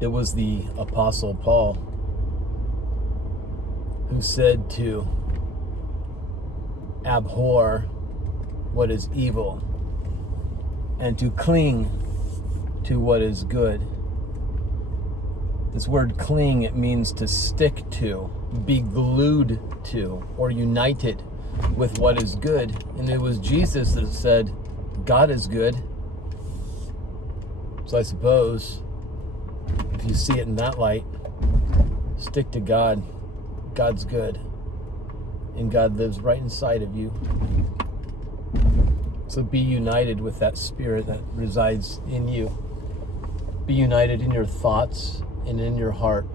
It was the Apostle Paul who said to abhor what is evil and to cling to what is good. This word cling, it means to stick to, be glued to, or united with what is good. And it was Jesus that said, God is good. So I suppose, if you see it in that light, stick to God. God's good. And God lives right inside of you. So be united with that spirit that resides in you. Be united in your thoughts and in your heart,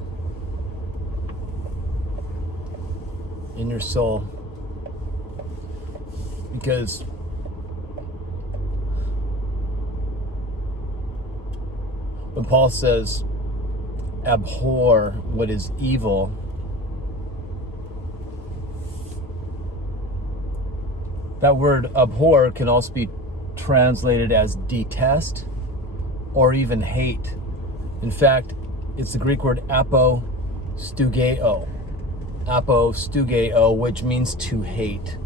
in your soul. Because when Paul says, abhor what is evil, that word abhor can also be translated as detest or even hate. In fact, it's the Greek word apostugeo. Apostugeo, which means to hate.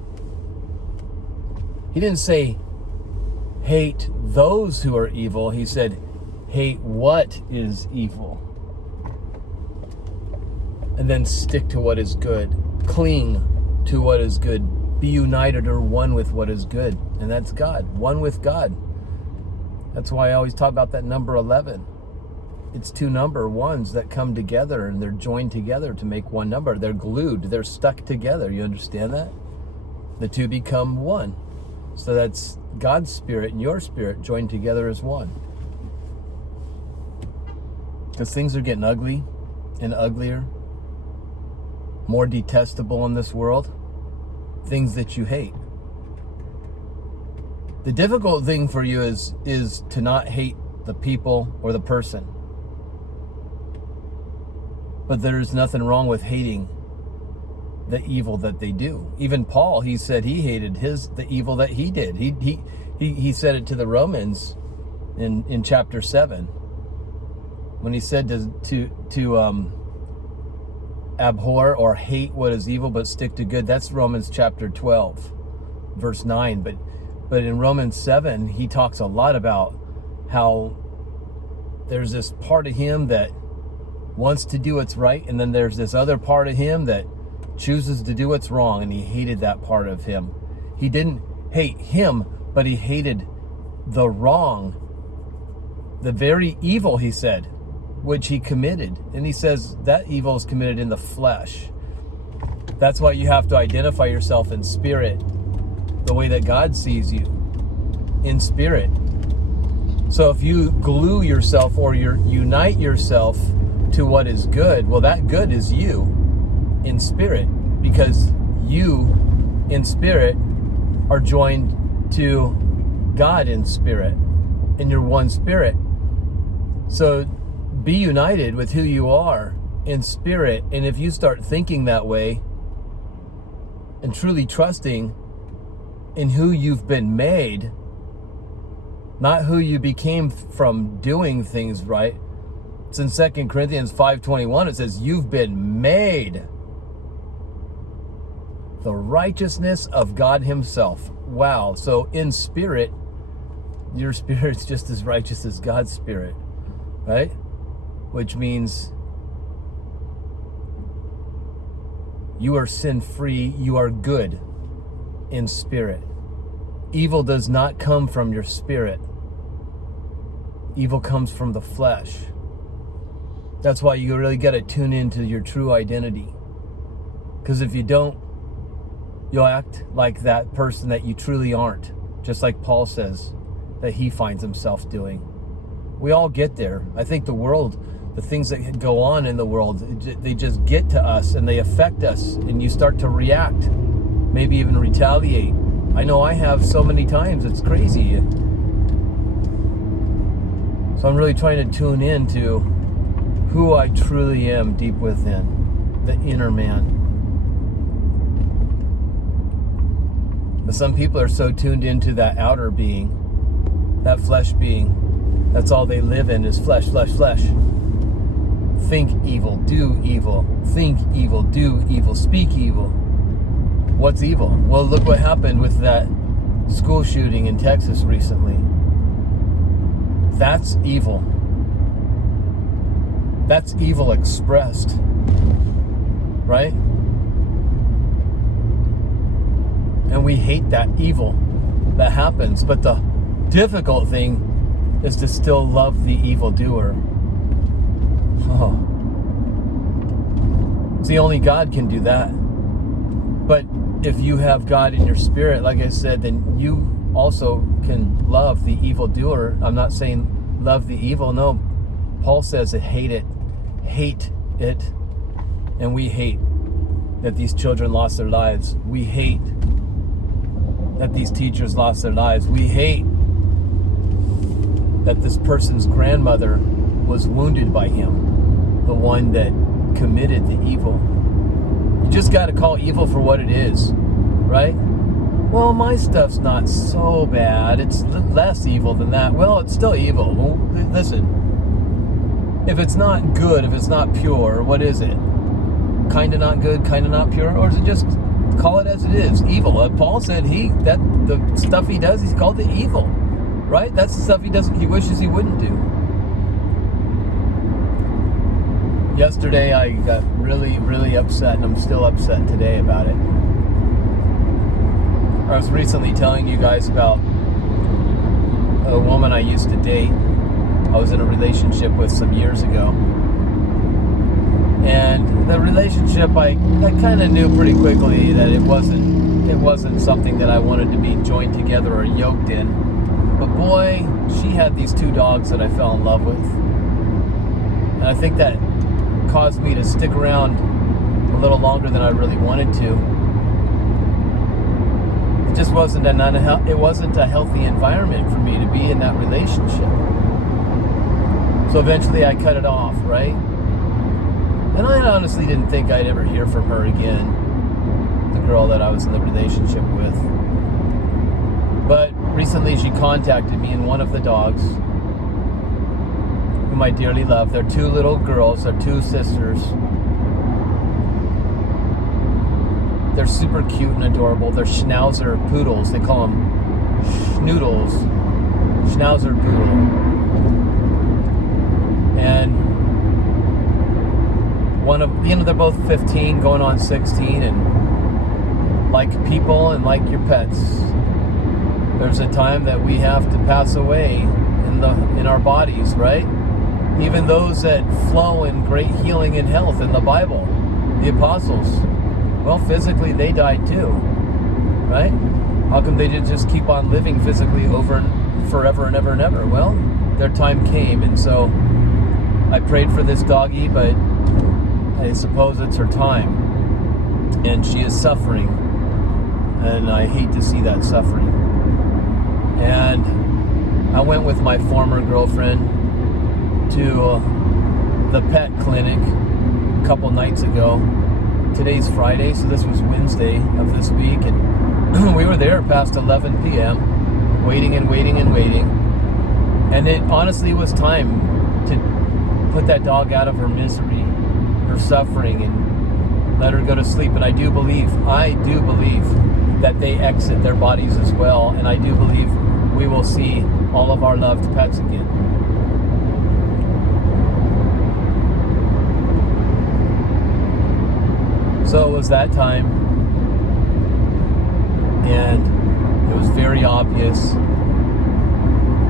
He didn't say hate those who are evil. He said hate what is evil. And then stick to what is good. Cling to what is good. Be united or one with what is good. And that's God. One with God. That's why I always talk about that number 11. It's two number ones that come together and they're joined together to make one number. They're glued. They're stuck together. You understand that? The two become one. So that's God's spirit and your spirit joined together as one. Because things are getting ugly and uglier, more detestable in this world. Things that you hate. The difficult thing for you is to not hate the people or the person. But there's nothing wrong with hating the evil that they do. Even Paul, he said he hated the evil that he did. He said it to the Romans in chapter 7 when he said to abhor or hate what is evil but stick to good. That's Romans chapter 12 verse 9. But in Romans 7 he talks a lot about how there's this part of him that wants to do what's right, and then there's this other part of him that chooses to do what's wrong, and he hated that part of him. He didn't hate him, but he hated the wrong, the very evil, he said, which he committed. And he says that evil is committed in the flesh. That's why you have to identify yourself in spirit, the way that God sees you, in spirit. So if you glue yourself or you unite yourself to what is good, well, that good is you in spirit, because you in spirit are joined to God in spirit, and you're one spirit. So be united with who you are in spirit, and if you start thinking that way and truly trusting in who you've been made, not who you became from doing things right. It's in 2 Corinthians 5:21. It says, you've been made the righteousness of God himself. Wow. So in spirit, your spirit's just as righteous as God's spirit, right? Which means you are sin-free, you are good in spirit. Evil does not come from your spirit. Evil comes from the flesh. That's why you really got to tune into your true identity. Because if you don't, you'll act like that person that you truly aren't. Just like Paul says that he finds himself doing. We all get there. I think the world, the things that go on in the world, they just get to us and they affect us. And you start to react, maybe even retaliate. I know I have so many times. It's crazy. So I'm really trying to tune in to who I truly am deep within, the inner man. But some people are so tuned into that outer being, that flesh being. That's all they live in is flesh, flesh, flesh. think evil, do evil, think evil, do evil, speak evil. What's evil? Well, look what happened with that school shooting in Texas recently. That's evil. That's evil expressed, right? And we hate that evil that happens. But the difficult thing is to still love the evildoer. Oh. See, only God can do that. But if you have God in your spirit, like I said, then you also can love the evildoer. I'm not saying love the evil. No, Paul says that hate it. And we hate that these children lost their lives. We hate that these teachers lost their lives. We hate that this person's grandmother was wounded by him, the one that committed the evil. You just got to call evil for what it is, right? Well, my stuff's not so bad. It's less evil than that. Well, it's still evil. Well, listen, if it's not good, if it's not pure, what is it? Kind of not good, kind of not pure? Or is it just call it as it is, evil? Paul said the stuff he does, he's called it evil, right? That's the stuff he wishes he wouldn't do. Yesterday I got really, really upset, and I'm still upset today about it. I was recently telling you guys about a woman I used to date. I was in a relationship with some years ago. And the relationship, I kind of knew pretty quickly that it wasn't something that I wanted to be joined together or yoked in. But boy, she had these two dogs that I fell in love with. And I think that caused me to stick around a little longer than I really wanted to. It just wasn't a healthy environment for me to be in that relationship. So eventually I cut it off, right? And I honestly didn't think I'd ever hear from her again, the girl that I was in the relationship with. But recently she contacted me, and one of the dogs, whom I dearly love, they're two little girls, they're two sisters. They're super cute and adorable. They're Schnauzer poodles. They call them schnoodles. Schnauzer poodle. And they're both 15 going on 16, and like people and like your pets, there's a time that we have to pass away in our bodies, right? Even those that flow in great healing and health in the Bible, the apostles, well, physically they died too, right? How come they didn't just keep on living physically over and forever and ever and ever? Well, their time came, and so I prayed for this doggie, but I suppose it's her time, and she is suffering, and I hate to see that suffering. And I went with my former girlfriend to the pet clinic a couple nights ago. Today's Friday, so this was Wednesday of this week, and we were there past 11 p.m. waiting and waiting and waiting, and it honestly was time to put that dog out of her misery, her suffering, and let her go to sleep. And I do believe that they exit their bodies as well, and I do believe we will see all of our loved pets again. So it was that time, and it was very obvious,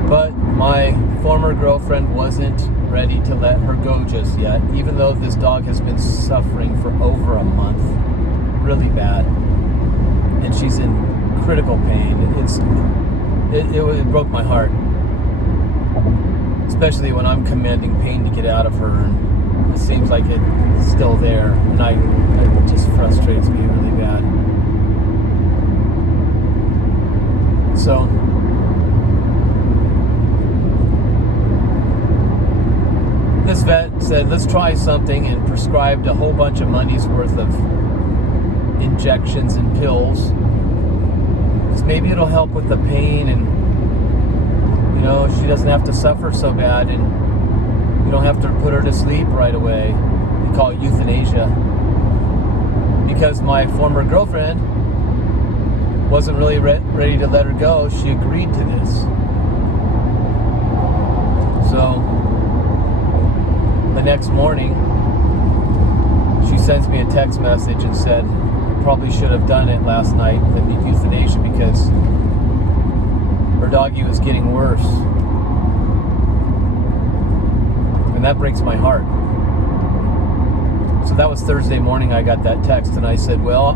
but my former girlfriend wasn't ready to let her go just yet, even though this dog has been suffering for over a month, really bad, and she's in critical pain. It broke my heart, especially when I'm commanding pain to get out of her, and it seems like it's still there, and it just frustrates me really bad. So this vet said, let's try something, and prescribed a whole bunch of money's worth of injections and pills, because maybe it'll help with the pain, and she doesn't have to suffer so bad. And You don't have to put her to sleep right away. We call it euthanasia. Because my former girlfriend wasn't really ready to let her go, she agreed to this. So the next morning, she sends me a text message and said, probably should have done it last night, the euthanasia, because her doggy was getting worse. And that breaks my heart. So that was Thursday morning I got that text, and I said, well,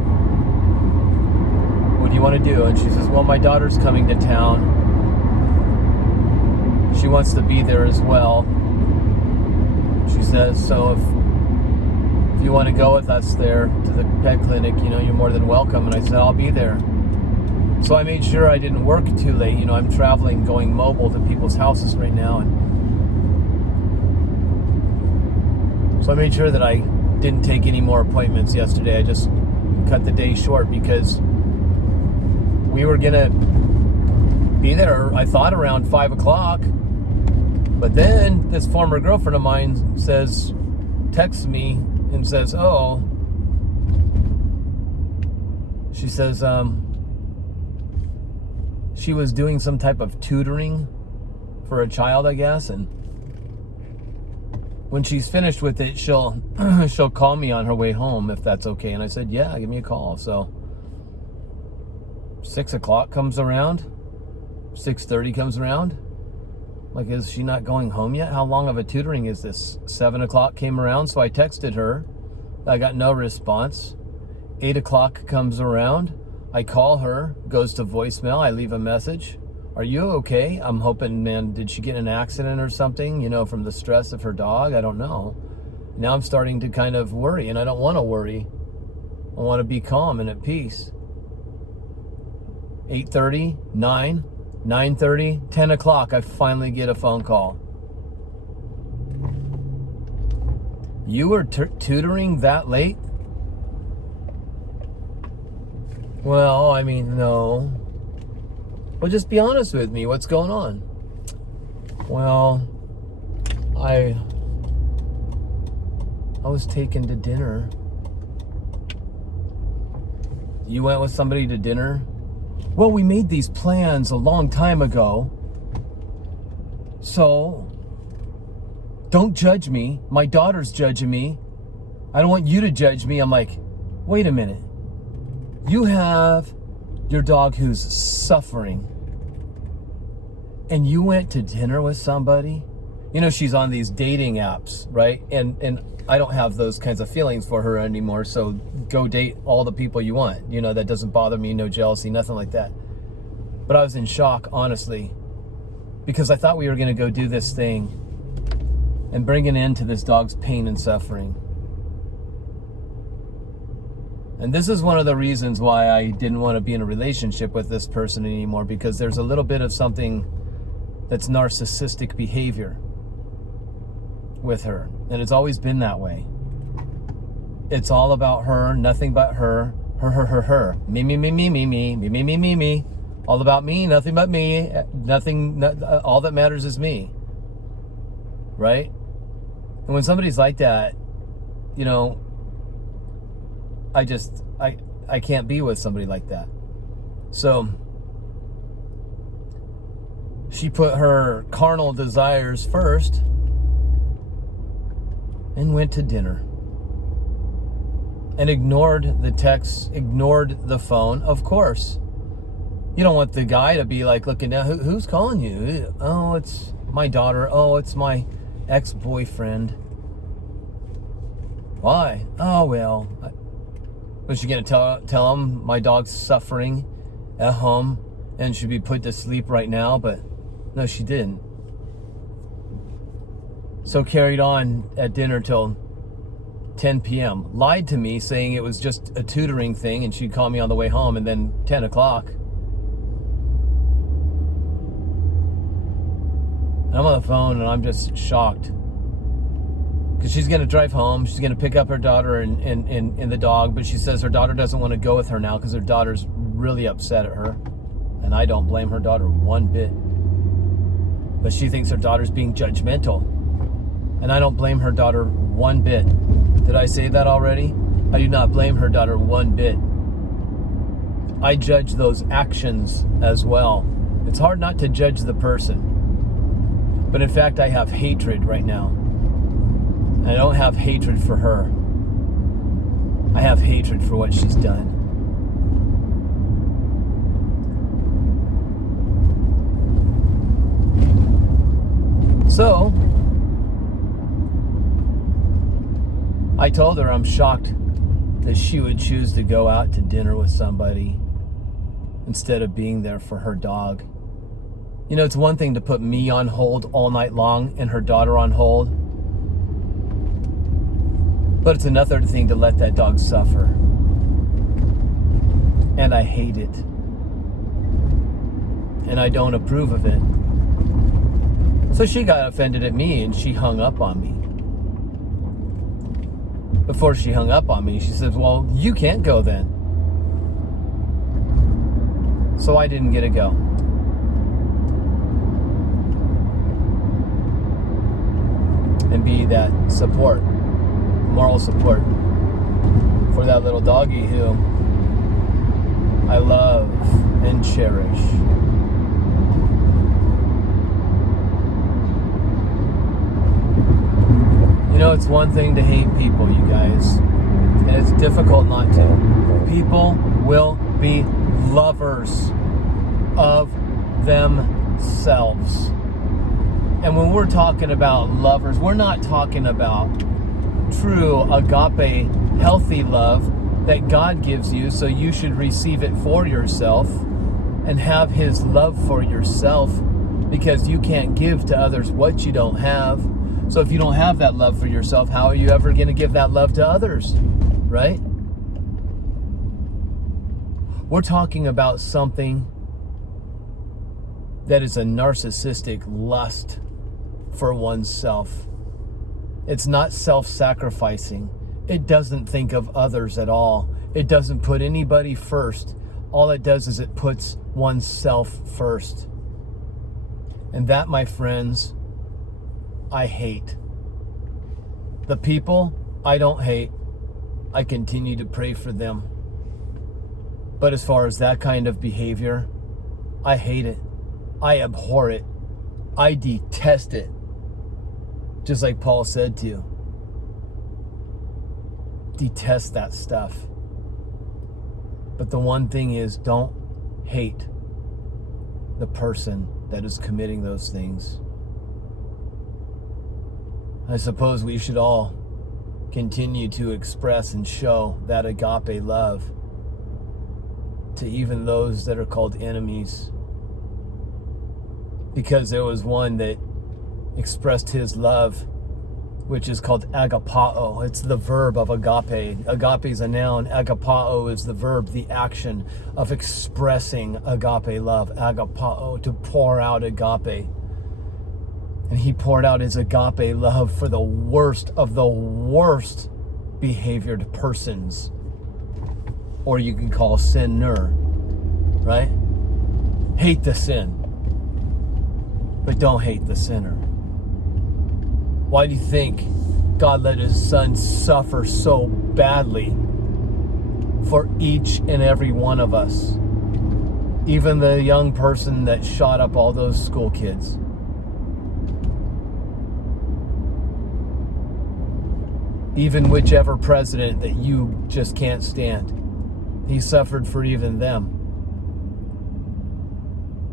what do you want to do? And she says, well, my daughter's coming to town. She wants to be there as well. She says, so if you want to go with us there to the pet clinic, you're more than welcome. And I said, I'll be there. So I made sure I didn't work too late. I'm traveling, going mobile to people's houses right now. And so I made sure that I didn't take any more appointments yesterday. I just cut the day short because we were going to be there, I thought, around 5 o'clock. But then this former girlfriend of mine texts me and says, she says, she was doing some type of tutoring for a child, I guess, and when she's finished with it, she'll call me on her way home if that's okay. And I said, yeah, give me a call. So 6 o'clock comes around, 6:30 comes around. Like, is she not going home yet? How long of a tutoring is this? 7 o'clock came around, so I texted her. I got no response. 8 o'clock comes around. I call her, goes to voicemail. I leave a message. Are you okay? I'm hoping, man, did she get in an accident or something, from the stress of her dog? I don't know. Now I'm starting to kind of worry, and I don't want to worry. I want to be calm and at peace. 8:30, 9, 9:30, 10 o'clock, I finally get a phone call. You were tutoring that late? Well, no. Well, just be honest with me. What's going on? Well, I was taken to dinner. You went with somebody to dinner? Well, we made these plans a long time ago. So, don't judge me. My daughter's judging me. I don't want you to judge me. I'm like, wait a minute. You have your dog who's suffering, and you went to dinner with somebody? She's on these dating apps, right? And I don't have those kinds of feelings for her anymore, so go date all the people you want. That doesn't bother me, no jealousy, nothing like that. But I was in shock, honestly, because I thought we were going to go do this thing and bring an end to this dog's pain and suffering. And this is one of the reasons why I didn't want to be in a relationship with this person anymore, because there's a little bit of something that's narcissistic behavior with her. And it's always been that way. It's all about her, nothing but her. Her. Me. Me. All about me, nothing but me. All that matters is me. Right? And when somebody's like that, I can't be with somebody like that. So she put her carnal desires first and went to dinner and ignored the texts, ignored the phone. Of course, you don't want the guy to be like looking down. Who's calling you? Oh, it's my daughter. Oh, it's my ex-boyfriend. Why? Oh, well, was she going to tell him my dog's suffering at home and should be put to sleep right now? But no, she didn't. So carried on at dinner till 10 p.m. Lied to me saying it was just a tutoring thing and she'd call me on the way home, and then 10 o'clock. I'm on the phone and I'm just shocked. Because she's going to drive home. She's going to pick up her daughter and the dog. But she says her daughter doesn't want to go with her now because her daughter's really upset at her. And I don't blame her daughter one bit. But she thinks her daughter's being judgmental. And I don't blame her daughter one bit. Did I say that already? I do not blame her daughter one bit. I judge those actions as well. It's hard not to judge the person. But in fact, I have hatred right now. I don't have hatred for her. I have hatred for what she's done. So, I told her I'm shocked that she would choose to go out to dinner with somebody instead of being there for her dog. You know, it's one thing to put me on hold all night long and her daughter on hold, but it's another thing to let that dog suffer. And I hate it. And I don't approve of it. So she got offended at me and she hung up on me. Before she hung up on me, she says, well, you can't go then. So I didn't get to go. And be that support, moral support for that little doggy who I love and cherish. You know, it's one thing to hate people, you guys, and it's difficult not to. People will be lovers of themselves. And when we're talking about lovers, we're not talking about true agape, healthy love that God gives you, so you should receive it for yourself and have His love for yourself, because you can't give to others what you don't have. So if you don't have that love for yourself, how are you ever going to give that love to others, right? We're talking about something that is a narcissistic lust for oneself. It's not self-sacrificing. It doesn't think of others at all. It doesn't put anybody first. All it does is it puts oneself first. And that, my friends, I hate. The people I don't hate. I continue to pray for them. But as far as that kind of behavior, I hate it. I abhor it. I detest it. Just like Paul said to. Detest that stuff. But the one thing is, don't hate the person that is committing those things. I suppose we should all continue to express and show that agape love to even those that are called enemies. Because there was one that expressed his love, which is called agapao. It's the verb of agape. Agape is a noun. Agapao is the verb, the action of expressing agape love. Agapao, to pour out agape. And he poured out his agape love for the worst of the worst behaviored persons. Or you can call sinner, right? Hate the sin, but don't hate the sinner. Why do you think God let His Son suffer so badly for each and every one of us? Even the young person that shot up all those school kids. Even whichever president that you just can't stand. He suffered for even them.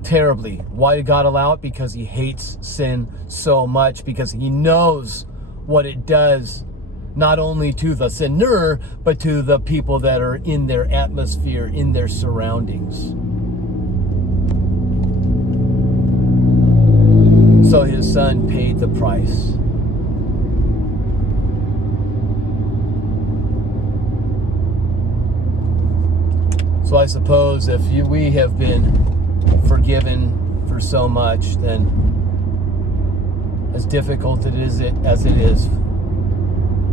Terribly. Why did God allow it? Because He hates sin so much. Because He knows what it does, not only to the sinner, but to the people that are in their atmosphere, in their surroundings. So His Son paid the price. So I suppose if we have been forgiven for so much, then as difficult as it is,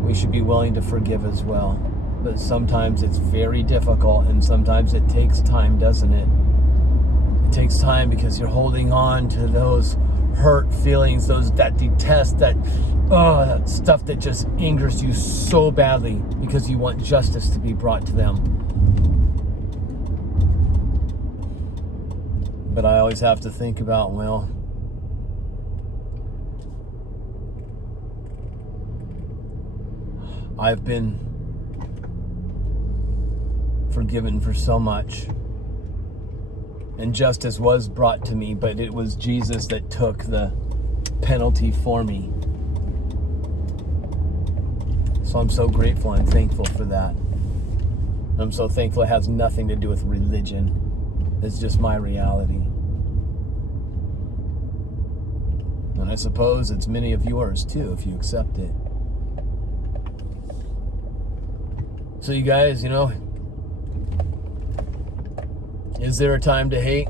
we should be willing to forgive as well. But sometimes it's very difficult, and sometimes it takes time, doesn't it? It takes time because you're holding on to those hurt feelings, that detest, that stuff that just angers you so badly because you want justice to be brought to them. But I always have to think about, well, I've been forgiven for so much. And justice was brought to me, but it was Jesus that took the penalty for me. So I'm so grateful and thankful for that. I'm so thankful it has nothing to do with religion. It's just my reality. And I suppose it's many of yours too, if you accept it. So you guys, is there a time to hate?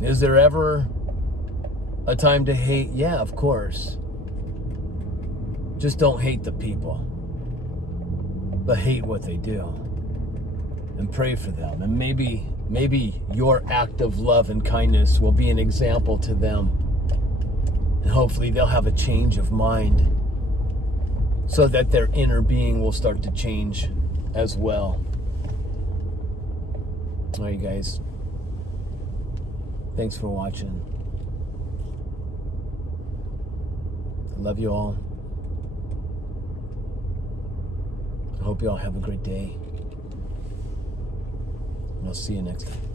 Is there ever a time to hate? Yeah, of course. Just don't hate the people, but hate what they do. And pray for them. And maybe your act of love and kindness will be an example to them. And hopefully they'll have a change of mind so that their inner being will start to change as well. All right, guys. Thanks for watching. I love you all. I hope you all have a great day. And I'll see you next time.